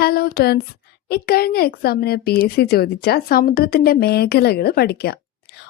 Hello friends ഇക്കഴിഞ്ഞ എക്സാമിന് P S C ചോദിച്ച സമുദ്രത്തിന്റെ മേഖലകൾ പഠിക്കാം.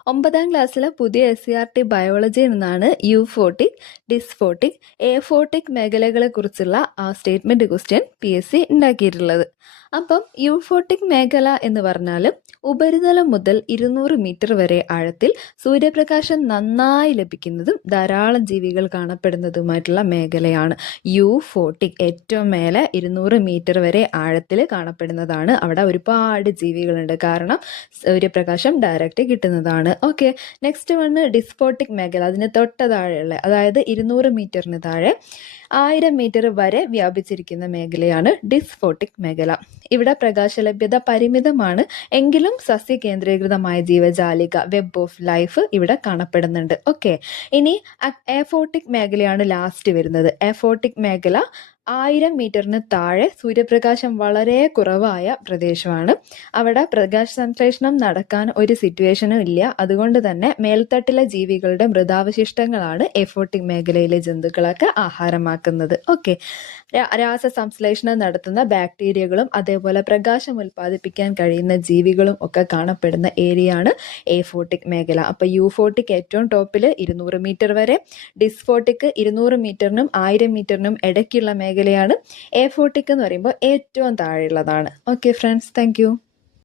ഒമ്പതാം ക്ലാസ്സിലെ പുതിയ എസ് സി ആർ ടി ബയോളജിയിൽ നിന്നാണ് യൂഫോട്ടിക് ഡിസ്ഫോട്ടിക് മേഖലകളെ കുറിച്ചുള്ള ആ statement question P S C ഉണ്ടാക്കിയിട്ടുള്ളത്. അപ്പം യൂഫോട്ടിക് മേഖല എന്ന് പറഞ്ഞാൽ ഉപരിതലം മുതൽ ഇരുന്നൂറ് മീറ്റർ വരെ ആഴത്തിൽ സൂര്യപ്രകാശം നന്നായി ലഭിക്കുന്നതും ധാരാളം ജീവികൾ കാണപ്പെടുന്നതുമായിട്ടുള്ള മേഖലയാണ് യൂഫോട്ടിക്. ഏറ്റവും മേലെ ഇരുന്നൂറ് മീറ്റർ വരെ ആഴത്തിൽ കാണപ്പെടുന്നതാണ് അവിടെ ഒരുപാട് ജീവികളുണ്ട്. കാരണം സൂര്യപ്രകാശം ഡയറക്റ്റ് കിട്ടുന്നതാണ്. ഓക്കെ നെക്സ്റ്റ് വണ് ഡിസ്പോട്ടിക് മേഖല അതിന് തൊട്ട താഴെയുള്ള അതായത് ഇരുന്നൂറ് മീറ്ററിന് താഴെ. ആയിരം മീറ്റർ വരെ വ്യാപിച്ചിരിക്കുന്ന മേഖലയാണ് ഡിസ്ഫോട്ടിക് മേഖല. ഇവിടെ പ്രകാശലഭ്യത പരിമിതമാണ്. എങ്കിലും സസ്യ കേന്ദ്രീകൃതമായ ജീവജാലിക വെബ് ഓഫ് ലൈഫ് ഇവിടെ കാണപ്പെടുന്നുണ്ട്. ഓക്കെ ഇനി എഫോട്ടിക് മേഖലയാണ് ലാസ്റ്റ് വരുന്നത്. എഫോട്ടിക് മേഖല ആയിരം മീറ്ററിന് താഴെ സൂര്യപ്രകാശം വളരെ കുറവായ പ്രദേശമാണ്. അവിടെ പ്രകാശ സംശ്ലേഷണം നടക്കാൻ ഒരു സിറ്റുവേഷനും ഇല്ല. അതുകൊണ്ട് തന്നെ മേൽത്തട്ടിലെ ജീവികളുടെ മൃതാവശിഷ്ടങ്ങളാണ് എഫോട്ടിക് മേഖലയിലെ ജന്തുക്കളൊക്കെ ആഹാരമാക്കുന്നത്. ഓക്കെ രാസ സംശ്ലേഷണം നടത്തുന്ന ബാക്ടീരിയകളും അതേപോലെ പ്രകാശം ഉൽപ്പാദിപ്പിക്കാൻ കഴിയുന്ന ജീവികളും ഒക്കെ കാണപ്പെടുന്ന ഏരിയയാണ് എഫോട്ടിക് മേഖല. അപ്പോൾ യൂഫോട്ടിക് ഏറ്റവും ടോപ്പിൽ ഇരുന്നൂറ് മീറ്റർ വരെ ഡിസ്ഫോട്ടിക് ഇരുന്നൂറ് മീറ്ററിനും ആയിരം മീറ്ററിനും ഇടയ്ക്കുള്ള മേഖലയാണ് എ ഫോർട്ടിക്ക് എന്ന് പറയുമ്പോൾ ഏറ്റവും താഴെയുള്ളതാണ്. Okay friends thank